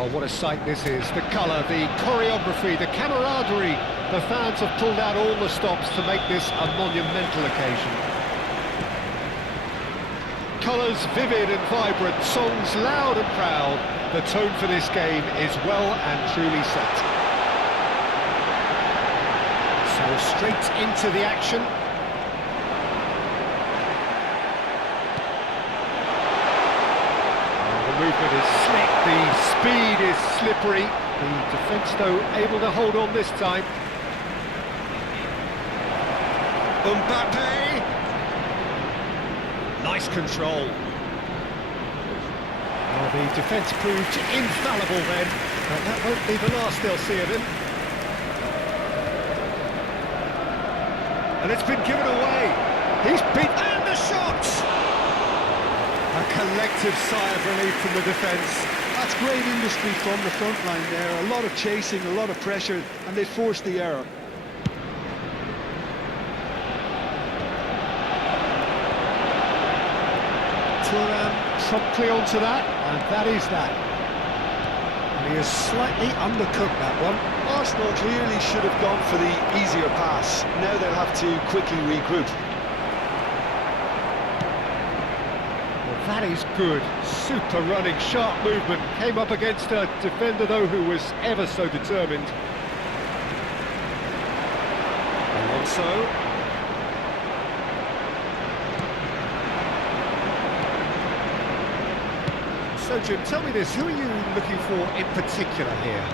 Oh, what a sight this is. The colour, the choreography, the camaraderie. The fans have pulled out all the stops to make this a monumental occasion. Colours vivid and vibrant, songs loud and proud. The tone for this game is well and truly set. So straight into the action. The movement is slick, the speed is slippery. The defence, though, able to hold on this time. Mbappe! Nice control. Oh, the defence proved infallible then, but that won't be the last they'll see of him. And it's been given away. He's beat, and the shot! A collective sigh of relief from the defence. That's great industry from the front line there. A lot of chasing, a lot of pressure, and they forced the error. Promptly onto that, and that is that. And he has slightly undercooked that one. Arsenal clearly should have gone for the easier pass. Now they'll have to quickly regroup. Well, that is good. Super running, sharp movement. Came up against a defender, though, who was ever so determined. Alonso. So, Jim, tell me this, who are you looking for in particular here?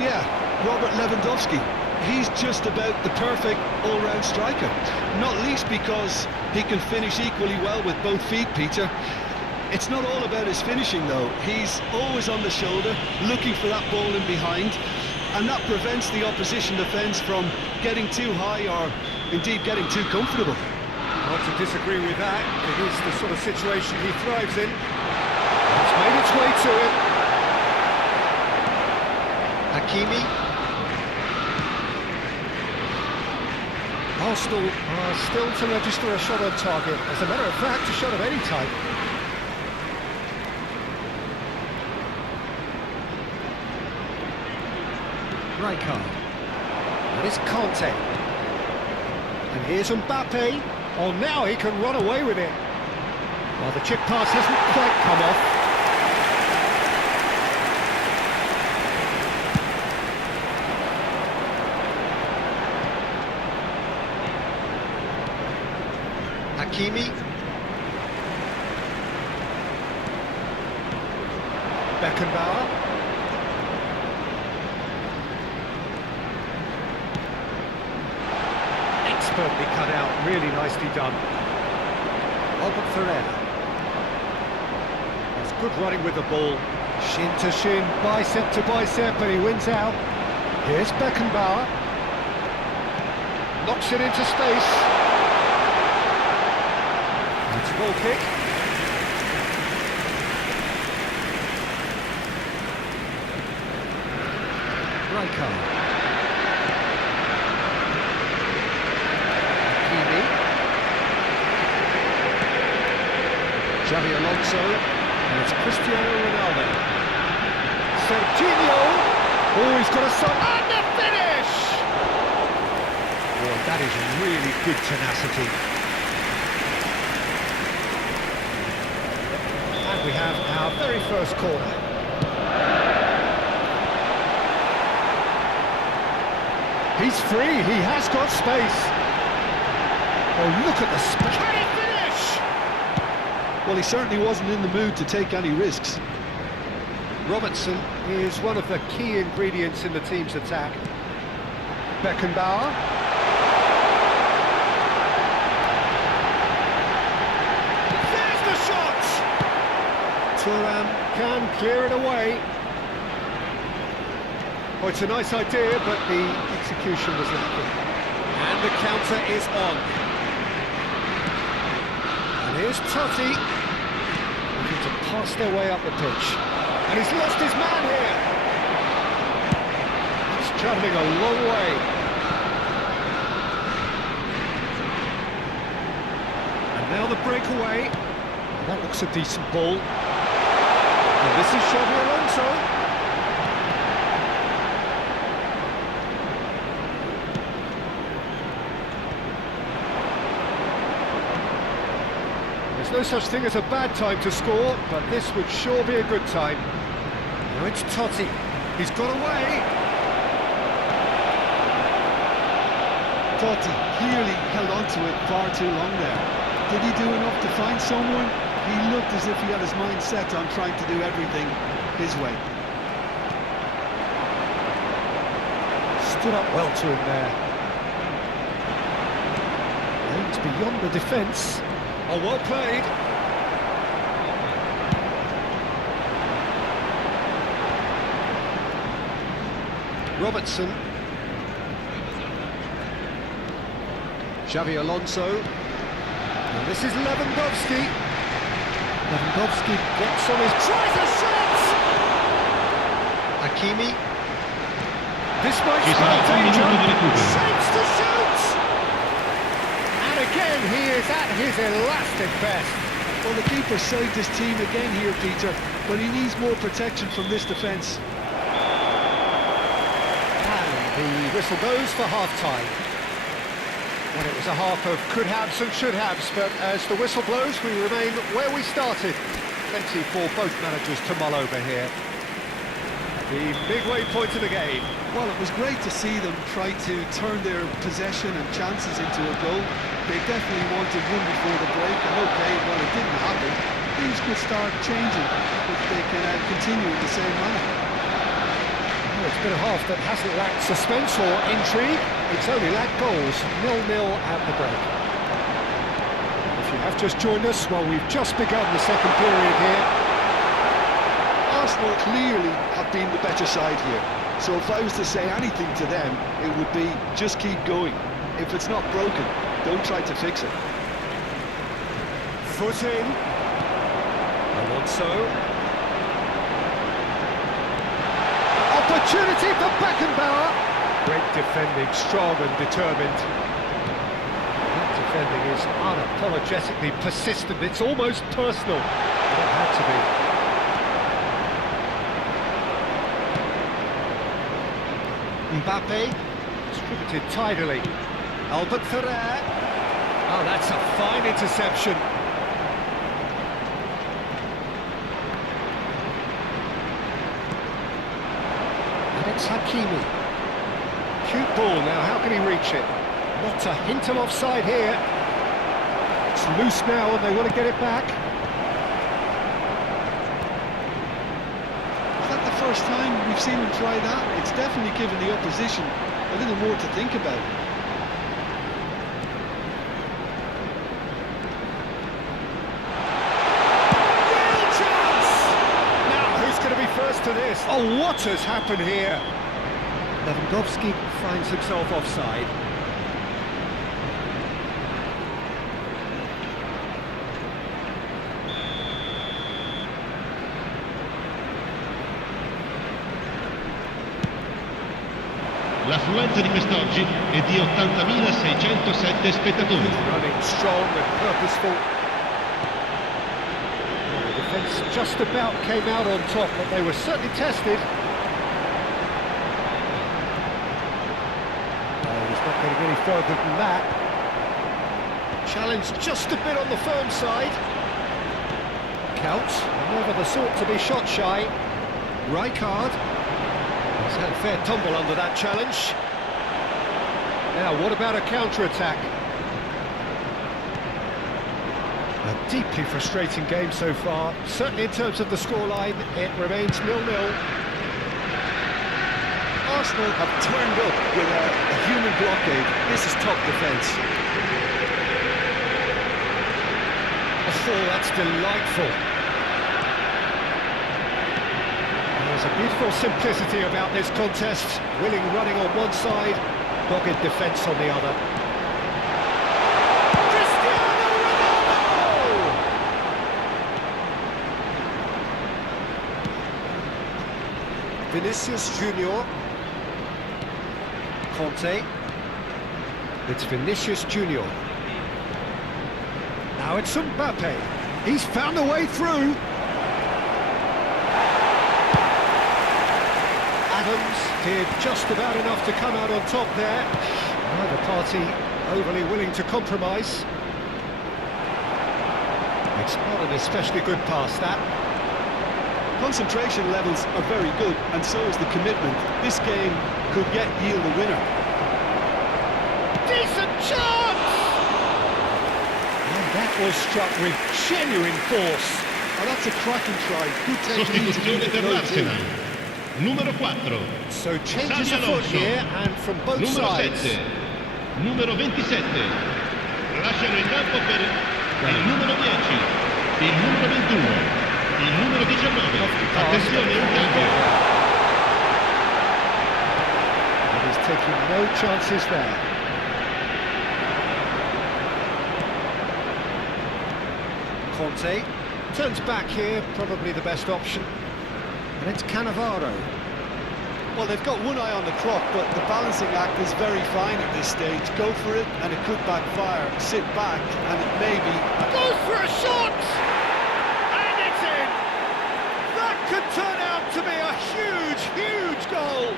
Yeah, Robert Lewandowski. He's just about the perfect all-round striker. Not least because he can finish equally well with both feet, Peter. It's not all about his finishing, though. He's always on the shoulder, looking for that ball in behind, and that prevents the opposition defence from getting too high or, indeed, getting too comfortable. Not to disagree with that. It is the sort of situation he thrives in. It's made its way to him. Hakimi. Arsenal are still to register a shot on target. As a matter of fact, a shot of any type. Rijkaard. And it's Conte. And here's Mbappe. Oh, now he can run away with it. Well, the chip pass hasn't quite come off. Hakimi. Beckenbauer. Expertly cut out, really nicely done. Albert Ferreira. That's good running with the ball. Shin to shin, bicep to bicep, and he wins out. Here's Beckenbauer. Knocks it into space. It's a goal kick. Rijkaard. Hakimi. Xavi Alonso. And it's Cristiano Ronaldo. Serginho. Oh, he's got a shot. And the finish! Oh, that is really good tenacity. We have our very first corner. He's free, he has got space. Oh, look at the space. Can he finish? Well, he certainly wasn't in the mood to take any risks. Robertson is one of the key ingredients in the team's attack. Beckenbauer. Thuram can clear it away. Oh, it's a nice idea, but the execution was lacking. And the counter is on. And here's Totti, looking to pass their way up the pitch. And he's lost his man here. He's travelling a long way. And now the breakaway. That looks a decent ball. And this is Xavi Alonso. There's no such thing as a bad time to score, but this would sure be a good time. Now it's Totti. He's got away. Totti clearly held on to it far too long there. Did he do enough to find someone? He looked as if he had his mind set on trying to do everything his way. Stood up well to him there. Aims beyond the defence. Oh, well played. Robertson. Xavi Alonso. And this is Lewandowski. Lewandowski gets on his... tries a shot! Hakimi. This might spell danger. Shapes to shoot! And again, he is at his elastic best. Well, the keeper saved his team again here, Peter, but he needs more protection from this defence. And the whistle goes for half-time. Well, it was a half of could-haves and should-haves, but as the whistle blows, we remain where we started. Plenty for both managers to mull over here. The midway point of the game. Well, it was great to see them try to turn their possession and chances into a goal. They definitely wanted one before the break, and okay, well, it didn't happen. Things could start changing if they can continue in the same manner. Well, it's been a half that hasn't lacked suspense or intrigue. It's only lacked goals. 0-0 at the break. If you have just joined us, well, we've just begun the second period here. Arsenal clearly have been the better side here. So if I was to say anything to them, it would be just keep going. If it's not broken, don't try to fix it. Foot in. Alonso. Opportunity for Beckenbauer. Great defending, strong and determined. That defending is unapologetically persistent. It's almost personal. But it had to be. Mbappe, distributed tidily. Albert Ferrer. Oh, that's a fine interception. And it's Hakimi. Cute ball now, how can he reach it? Not a hint of offside here. It's loose now and they want to get it back. First time we've seen him try that. It's definitely given the opposition a little more to think about. Real chance! Now, who's going to be first to this? Oh, what has happened here? Lewandowski finds himself offside. L'affluenza di quest'oggi è di 80.607 spettatori. Running strong and purposeful. The defence just about came out on top, but they were certainly tested. He's not getting any further than that. Challenge just a bit on the firm side. Counts, never the sort to be shot shy. Rijkaard. He's had a fair tumble under that challenge. Now, what about a counter-attack? A deeply frustrating game so far. Certainly in terms of the scoreline, it remains 0-0. Arsenal have turned up with a human blockade. This is top defence. Oh, that's delightful. There's a beautiful simplicity about this contest. Willing running on one side, dogged defence on the other. Cristiano Ronaldo! Vinicius Junior. Conte. It's Vinicius Junior. Now it's Mbappe. He's found a way through. Adams did just about enough to come out on top there. Neither party overly willing to compromise. It's not an especially good pass, that. Concentration levels are very good, and so is the commitment. This game could yet yield a winner. Decent chance! And that was struck with genuine force. Oh, that's a cracking try. Good technique. Sostituzione per l'Arsenal. Numero 4. So changes Xabi of foot Alonso. here, and from both Numero sides. 7. Numero 27. Lasciano il campo per il numero 10. Il numero 21. Il numero 19. Attenzione, un cambio. And he's taking no chances there. Conte turns back here, probably the best option. And it's Cannavaro. Well, they've got one eye on the clock, but the balancing act is very fine at this stage. Go for it, and it could backfire. Sit back, and it may be. Goes for a shot! And it's in! That could turn out to be a huge, huge goal!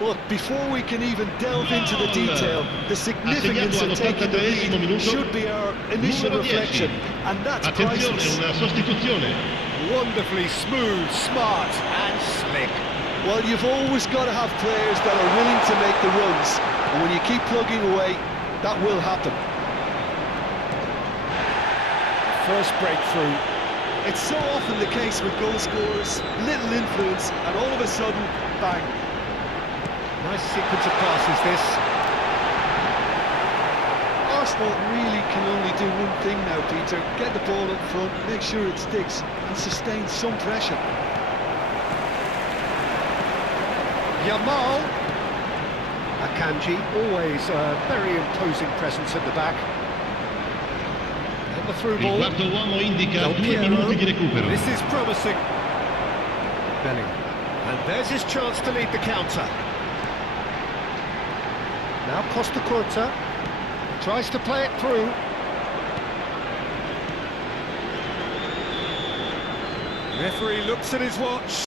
But before we can even delve into the detail, the significance of Assegnato taking the all'83esimo lead minuto. should be our initial Numero 10. reflection, and that's Attenzione, priceless. una sostituzione. Wonderfully smooth, smart and slick. Well, you've always got to have players that are willing to make the runs, and when you keep plugging away, that will happen. First breakthrough. It's so often the case with goal scorers, little influence, and all of a sudden, bang. Nice sequence of passes, this. Arsenal really can only do one thing now, Peter. Get the ball up front, make sure it sticks, and sustain some pressure. Yamal. Akanji, always a very imposing presence at the back. And the through Il ball. quarto uomo indica Del 2 Piero. minuti di recupero. This is promising. Bellingham. And there's his chance to lead the counter. Now Costa Curta tries to play it through. Referee looks at his watch.